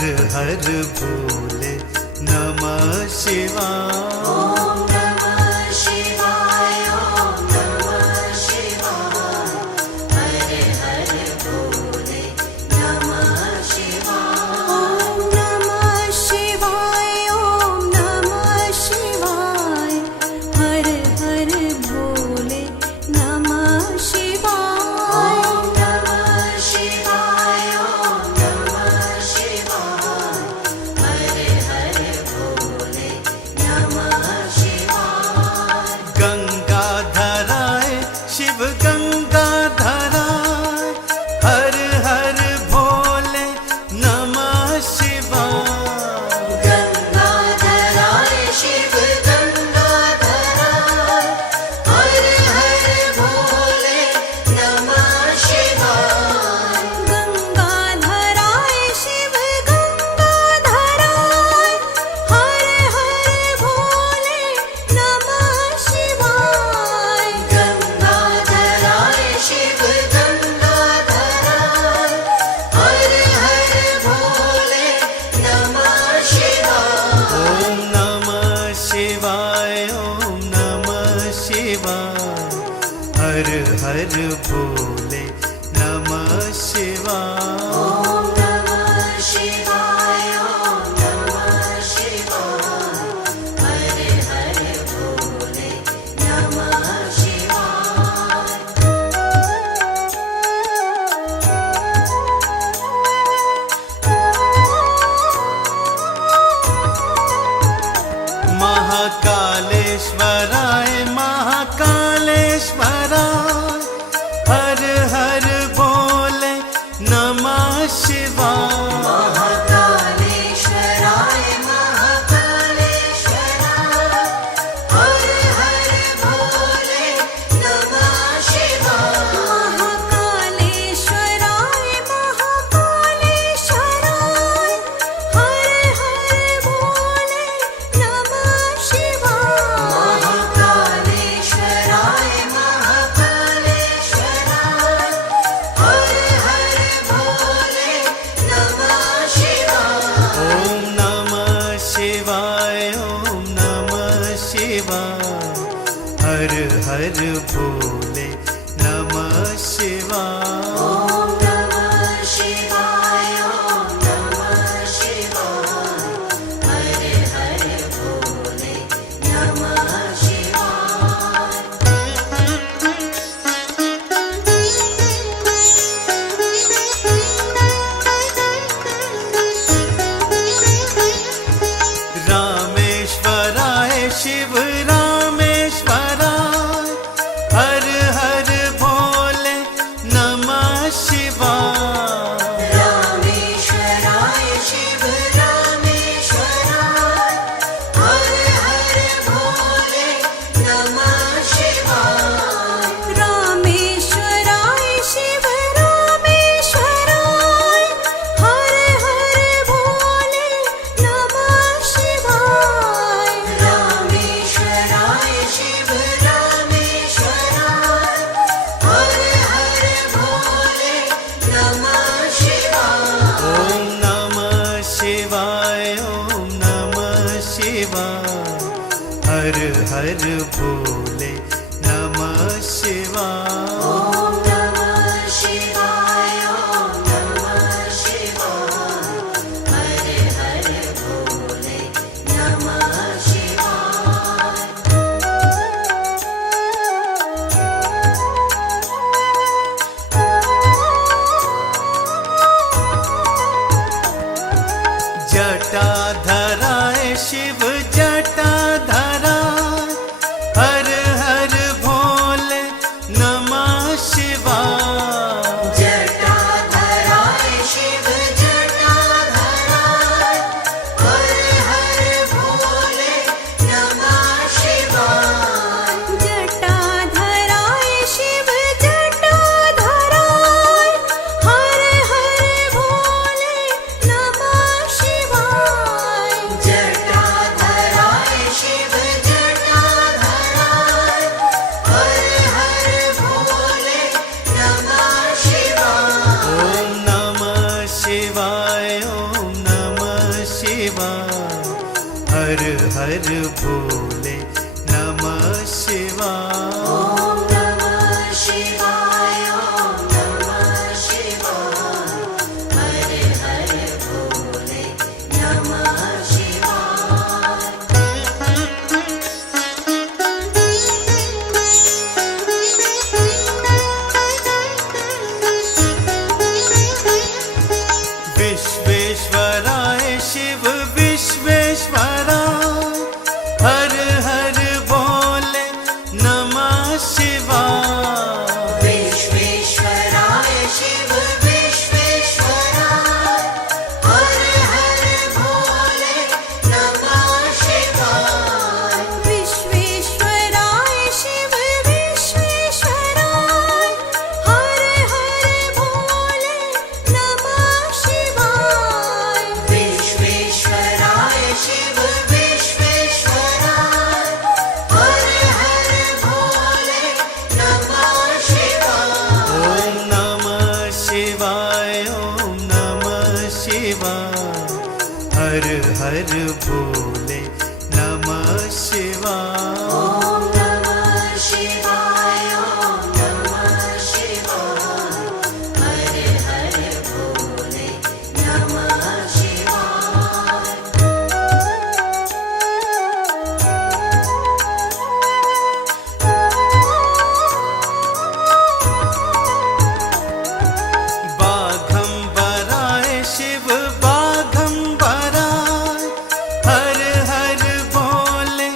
हर हर भोले नमः शिवाय। ओम नमः शिवाय, ओम नमः शिवाय, हर हर भोले नमः शिवाय। ओम नमः शिवाय, ओम नमः शिवाय, हर हर भोले नमः शिवाय। ओम नमः शिवाय, ओम नमः शिवाय, हर हर भोले नमः शिवाय। गंगाधराय शिव गंगाधराय, हर हर भोले नमः शिवाय। गंगाधराय शिव गंगाधराय, हर हर भोले नमः शिवाय। गंगाधराय शिव गंगाधराय, हर हर भोले नमः शिवाय। गंगाधराय शिव गंगाधराय, हर हर भोले नमः शिवाय। ओम नमः शिवाय, ओम नमः शिवाय, हर हर भोले नमः शिवाय। ओम नमः शिवाय, ओम नमः शिवाय, हर हर भोले नमः शिवाय। महाकालेश्वराय महाकालेश्वराय, हर हर भोले नमः शिवाय। महाकालेश्वराय महाकालेश्वराय, हर हर भोले नमः शिवाय। महाकालेश्वराय महाकालेश्वराय, हर हर भोले नमः शिवाय। महाकालेश्वराय महाकालेश्वराय, हर हर भोले नमः शिवाय। ओम नमः शिवाय, ओम नमः शिवाय, हर हर भोले नमः शिवाय। ओम नमः शिवाय, ओम नमः शिवाय, हर हर भोले नमः शिवाय। रामेश्वराय शिव रामेश्वराय, हर हर भोले नमः शिवाय। रामेश्वराय शिव रामेश्वराय, हर हर भोले नमः शिवाय। रामेश्वराय शिव रामेश्वराय, हर हर भोले नमः शिवाय। रामेश्वराय शिव रामेश्वराय, हर हर भोले नमः शिवाय। ओम नमः शिवाय, ओम नमः शिवाय, हर हर भोले नमः शिवाय। ओम नमः शिवाय, ओम नमः शिवाय, हर हर भोले नमः शिवाय। जटाधराय शिव जटाधराय, हर हर भोले नमः शिवाय। जटाधराय शिव जटाधराय, हर हर भोले नमः शिवाय। जटाधराय शिव जटाधराय, हर हर भोले नमः शिवाय। जटाधराय शिव जटाधराय, हर हर भोले नमः शिवाय। ओम नमः शिवाय, ओम नमः हर हर भोले नमः शिवाय। ॐ नमः शिवाय ॐ नमः शिवाय हर हर भोले नमः शिवाय। विश्वेश्वराय शिव विश्वेश्वराय हर हर भोले नमः शिवाय। विश्वेश्वराय शिव विश्वेश्वराय हर हर भोले नमः शिवाय। विश्वेश्वराय शिव विश्वेश्वराय हर हर भोले नमः शिवाय। विश्वेश्वराय शिव विश्वेश्वराय हर हर भोले नमः शिवाय। ओम नमः शिवाय ओम नमः शिवाय हर हर भोले नमः शिवाय। ॐ नमः शिवाय ॐ नमः शिवाय हर हर भोले नमः शिवाय। बाघंबराय शिव बाघंबराय हर हर भोले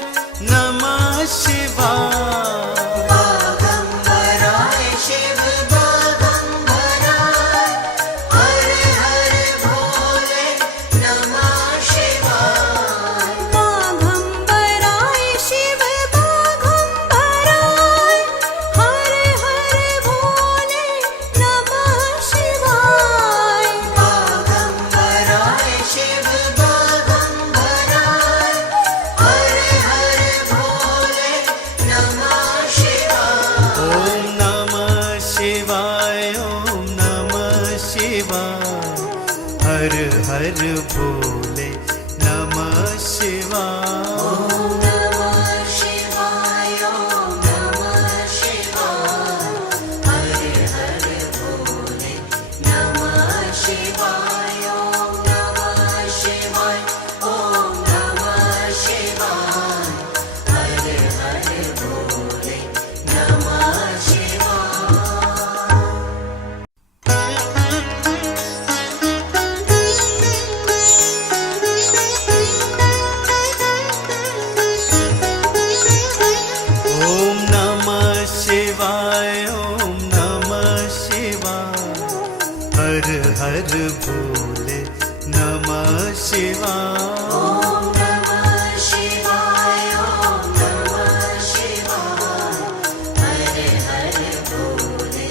नमः शिवाय। बाघंबराय शिव बाघंबराय हर हर भोले नमः शिवाय। बाघंबराय शिव बाघंबराय हर हर भोले नमः शिवाय। बाघंबराय शिव बाघंबराय हर हर भोले नमः शिवाय। ओम नमः शिवाय ओम नमः शिवाय हर हर भोले नमः शिवाय। ॐ नमः शिवाय ॐ नमः शिवाय हर हर भोले नमः शिवाय। ॐ नमः शिवाय ॐ नमः शिवाय हर हर भोले नमः शिवाय। ओम नमः शिवाय ओम नमः शिवाय हर हर भोले नमः शिवाय। ॐ नमः शिवाय ॐ नमः शिवाय हर हर भोले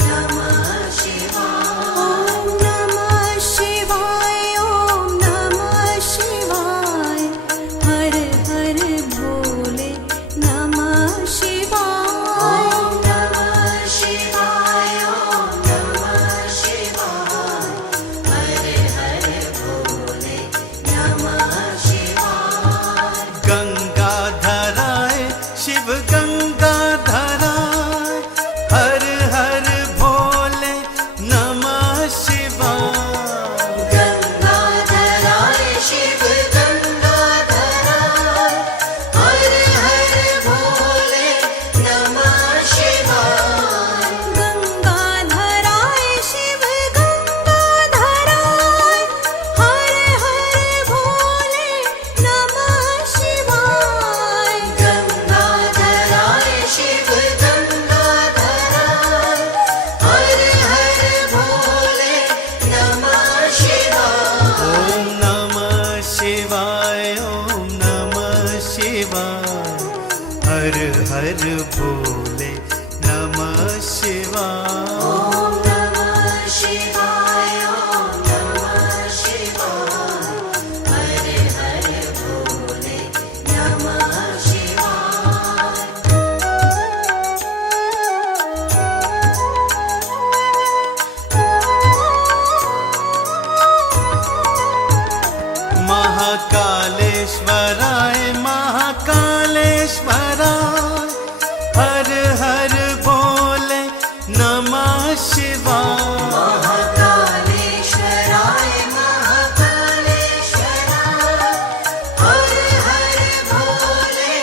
नमः शिवाय। ॐ नमः शिवाय ॐ नमः शिवाय हर हर भोले नमः शिवाय। ॐ नमः शिवाय ॐ नमः शिवाय हर हर भोले नमः शिवाय। गंगाधराय शिव गंगाधराय हर हर भोले नमः शिवाय। गंगाधराय शिव गंगाधराय हर हर भोले नमः शिवाय। गंगाधराय शिव गंगाधराय हर हर भोले नमः शिवाय। गंगाधराय शिव गंगाधराय हर हर भोले नमः शिवाय। ओम नमः शिवाय ओम नमः शिवाय हर हर भोले नमः शिवाय। ॐ नमः शिवाय ॐ नमः शिवाय हर हर भोले नमः शिवाय। महाकाले रामेश्वराय महाकालेश्वराय हर हर भोले नमः शिवाय। महाकालेश्वराय महाकालेश्वराय हर हर भोले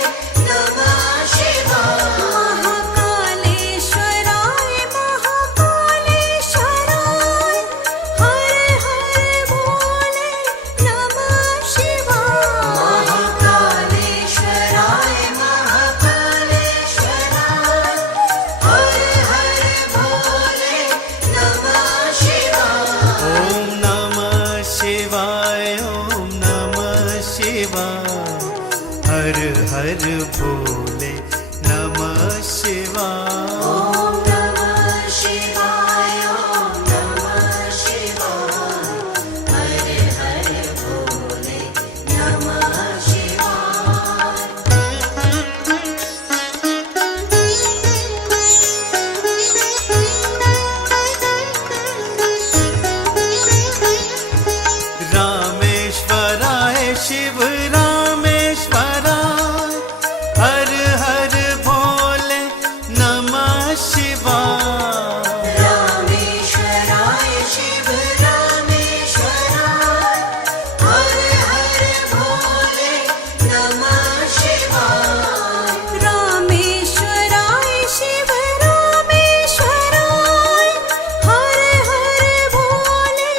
नमः शिवाय। महाकालेश्वराय महाकालेश्वराय हर हर भोले नमः शिवाय। महाकालेश्वराय महाकालेश्वराय हर हर भोले नमः शिवाय। ओम नमः शिवाय ओम नमः शिवाय हर हर भोले नमः शिवाय। ओम नमः शिवाय ओम नमः शिवाय हर हर भोले नमः शिवाय। रामेश्वराय शिव रामेश्वराय हर हर भोले नमः शिवाय। रामेश्वराय शिव रामेश्वराय हर हर भोले नमः शिवाय। रामेश्वराय शिव रामेश्वराय हर हर भोले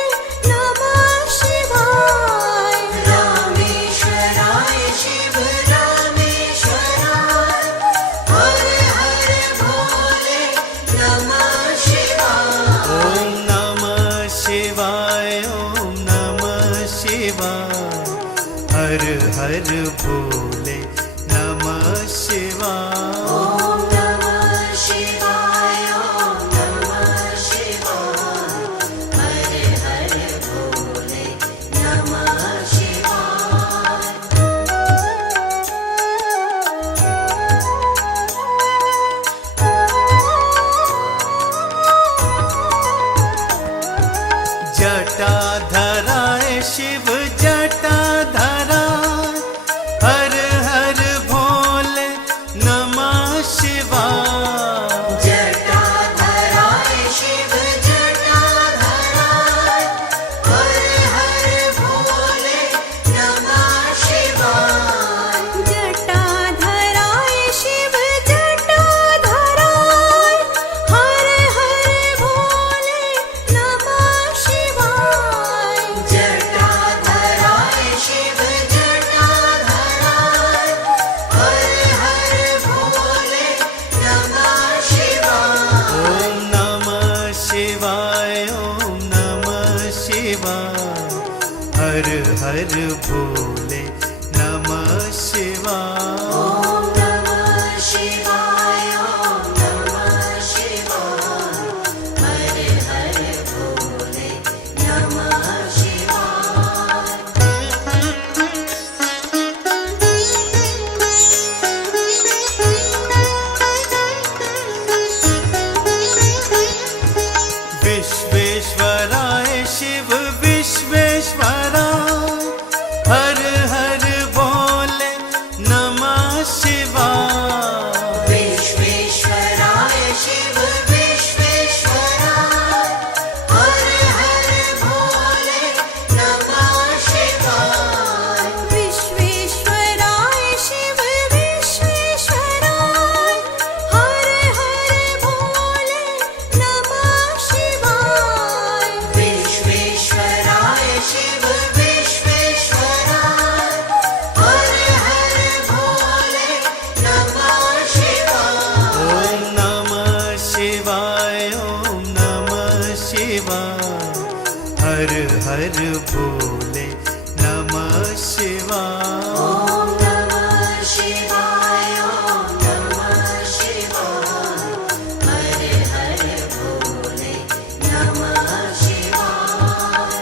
नमः शिवाय। रामेश्वराय शिव रामेश्वराय हर हर भोले नमः शिवाय। ओम नमः शिवाय ओम नमः शिवाय हर हर भोले नमः शिवाय। ओम नमः शिवाय ओम नमः शिवाय हर हर भोले नमः शिवाय। जटाधराय शिव जटाधराय हर हर भोले नमः शिवाय। जटाधराय शिव जटाधराय हर हर भोले नमः शिवाय। जटाधराय शिव जटाधराय हर हर भोले नमः शिवाय। जटाधराय शिव जटाधराय हर हर भोले नमः शिवाय। ओम नमः शिवाय ओम नमः शिवाय हर हर भोले नमः शिवाय। ओम नमः शिवाय ओम नमः शिवाय हर हर भोले नमः शिवाय। विश्वेश्वराय शिव विश्वेश्वराय हर हर भोले नमः शिवाय। विश्वेश्वराय शिव विश्वेश्वराय हर हर भोले नमः शिवाय। विश्वेश्वराय शिव विश्वेश्वराय हर हर भोले नमः शिवाय। विश्वेश्वराय शिव विश्वेश्वराय हर हर भोले नमः शिवाय। ओम नमः शिवाय ओम नमः शिवाय हर हर भोले नमः शिवाय। ओम नमः शिवाय ओम नमः शिवाय हर हर भोले नमः शिवाय।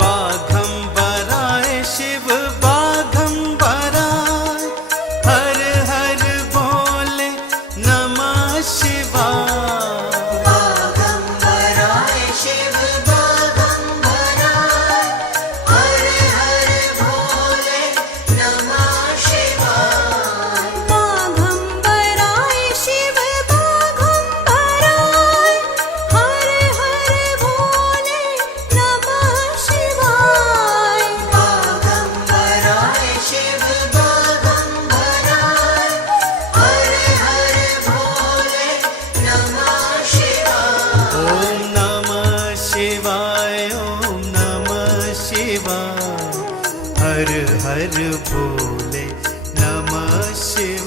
बाघंबराय शिव बाघंबराय हर हर भोले नमः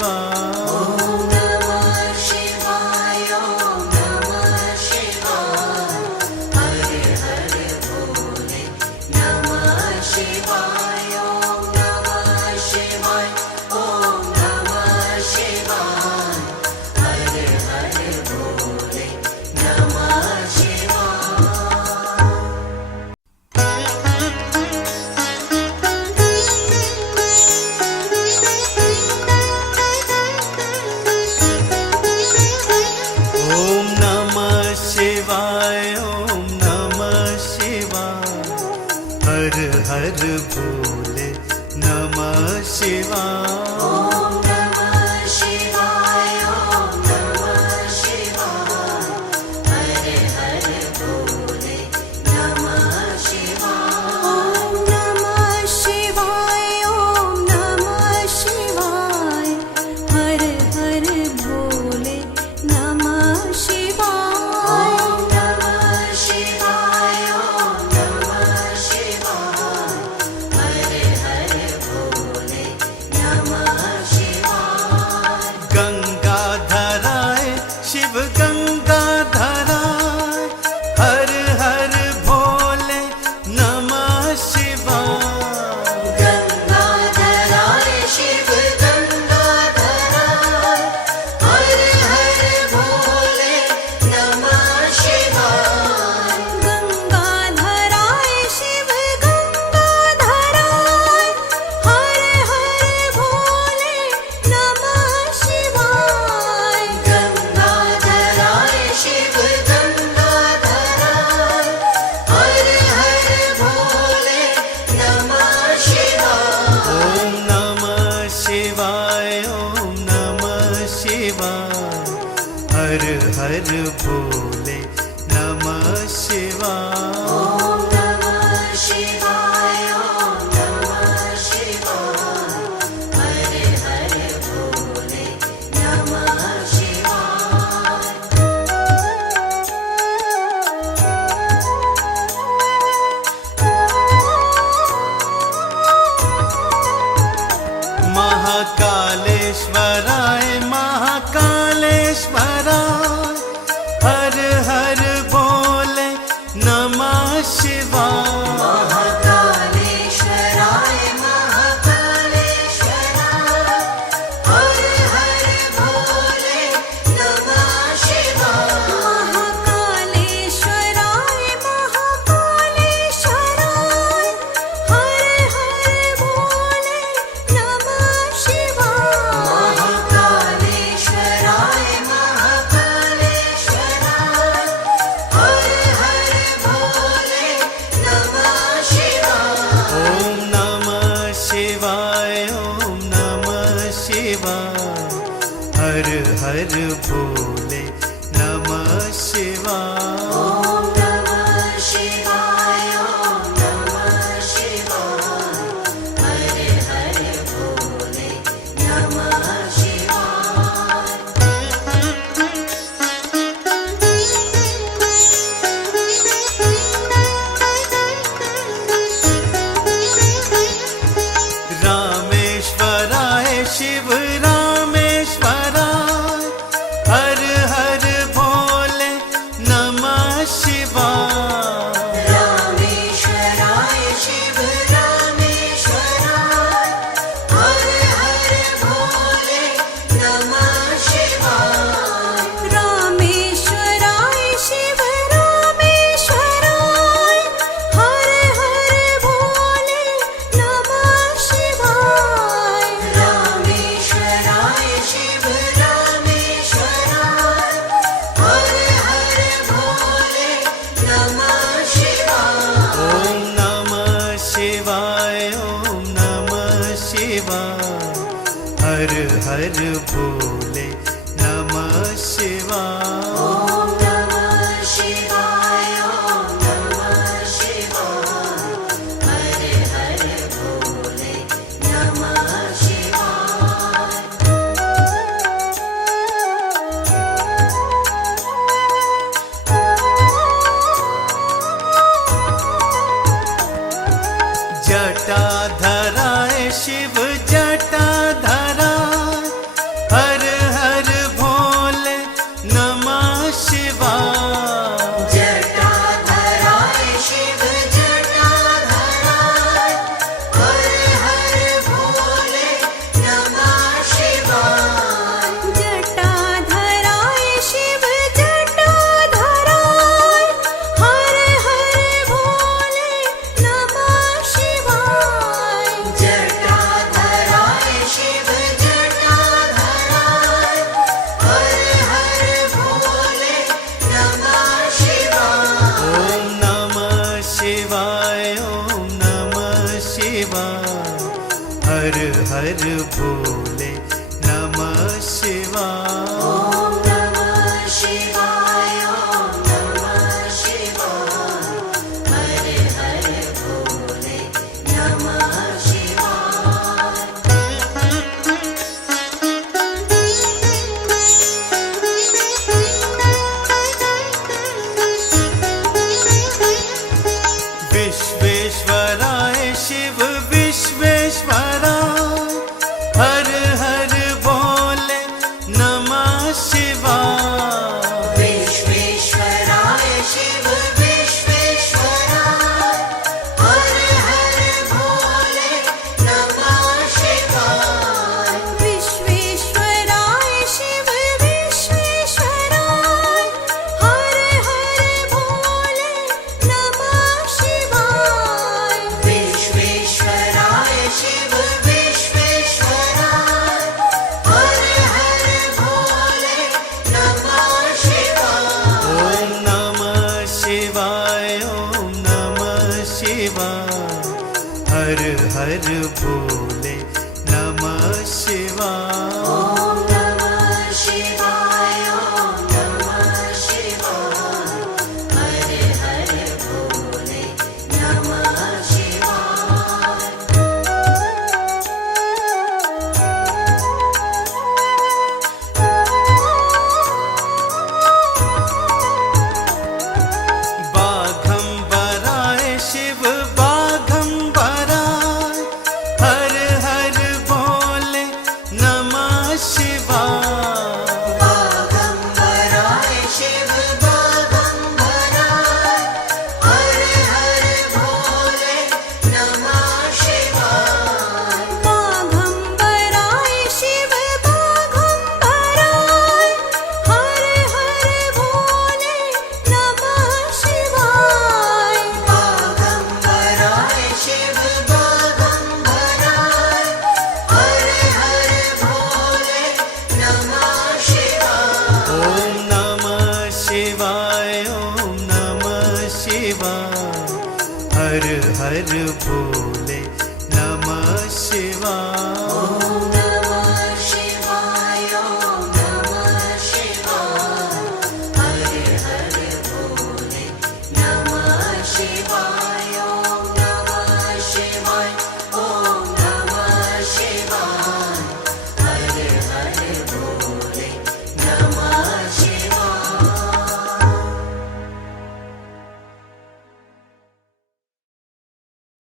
शिवाय ॐ नमः शिवाय ॐ नमः शिवाय हर हर भोले नमः शिवाय ॐ नमः शिवाय ॐ नमः शिवाय हर हर भोले नमः शिवाय ॐ नमः शिवाय ॐ नमः शिवाय हर हर भोले नमः शिवाय ॐ नमः शिवाय ॐ नमः शिवाय हर हर भोले नमः शिवाय ॐ नमः शिवाय ॐ नमः शिवाय हर हर भोले नमः शिवाय ॐ नमः शिवाय ॐ नमः शिवाय हर हर भोले नमः शिवाय गंगाधराय शिव गंगाधराय हर हर भोले नमः शिवाय गंगाधराय शिव गंगाधराय हर हर भोले नमः शिवाय गंगाधराय शिव गंगाधराय हर हर भोले नमः शिवाय गंगाधराय शिव गंगाधराय हर हर भोले नमः शिवाय ॐ नमः शिवाय ॐ नमः शिवाय हर हर भोले नमः शिवाय ॐ नमः शिवाय ॐ नमः शिवाय हर हर भोले नमः शिवाय महाकालेश्वराय महाकालेश्वराय हर हर भोले नमः शिवाय महाकालेश्वराय महाकालेश्वराय हर हर भोले नमः शिवाय महाकालेश्वराय महाकालेश्वराय हर हर भोले नमः शिवाय महाकालेश्वराय महाकालेश्वराय हर हर भोले नमः शिवाय ॐ नमः शिवाय ॐ नमः शिवाय हर हर भोले नमः शिवाय ॐ नमः शिवाय ॐ नमः शिवाय हर हर भोले नमः शिवाय रामेश्वराय शिव रामेश्वराय हर हर भोले नमः शिवाय रामेश्वराय शिव रामेश्वराय हर हर भोले नमः शिवाय रामेश्वराय शिव रामेश्वराय हर हर भोले नमः शिवाय रामेश्वराय शिव रामेश्वराय हर हर भोले नमः शिवाय ॐ नमः शिवाय ॐ नमः शिवाय हर हर भोले नमः शिवाय ॐ नमः शिवाय ॐ नमः शिवाय हर हर भोले नमः शिवाय जटाधराय शिव जटाधराय शिवाय ॐ नमः शिवाय ॐ नमः शिवाय हर हर भोले नमः शिवाय विश्वेश्वराय शिव विश्वेश्वराय हर हर भोले नमः शिवाय विश्वेश्वराय शिव विश्वेश्वराय हर हर भोले नमः शिवाय विश्वेश्वराय शिव विश्वेश्वराय हर हर भोले नमः शिवाय विश्वेश्वराय शिव विश्वेश्वराय हर हर भोले नमः शिवाय ॐ नमः शिवाय ॐ नमः शिवाय हर हर भोले नमः शिवाय ॐ नमः शिवाय ॐ नमः शिवाय हर हर भोले नमः शिवाय बाघंबराय शिव बाघंबराय हर हर भोले नमः शिवाय बाघंबराय शिव बाघंबराय हर हर भोले नमः शिवाय बाघंबराय शिव बाघंबराय हर हर भोले नमः शिवाय बाघंबराय शिव बाघंबराय हर हर भोले नमः शिवाय ॐ नमः शिवाय ॐ नमः शिवाय हर हर भोले नमः शिवाय